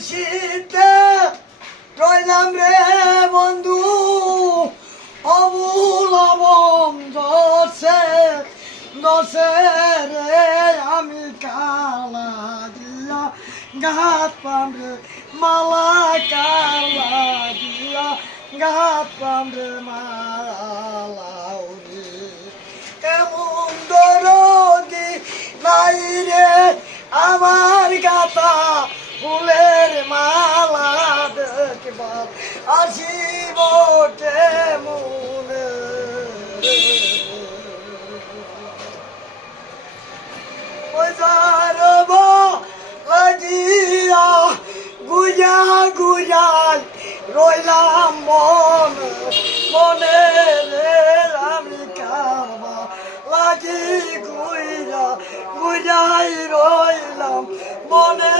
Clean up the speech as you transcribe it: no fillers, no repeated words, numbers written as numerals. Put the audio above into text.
শীতে রইলাম রে বন্ধু অবুলবন দশে দশে রে আমি কালা দিয়া গাত পাম রে মালা কালা দিয়া গাত পাম রে মালা এমন দরদি নাই রে আমার গাতা ফুলের মালা দেখবার আসিব মনে লাগিয়া গুয়া গুয়াই রইলাম মনে রে আমি কারবা লাগি গুইয়া গুয়াই রইলাম মনে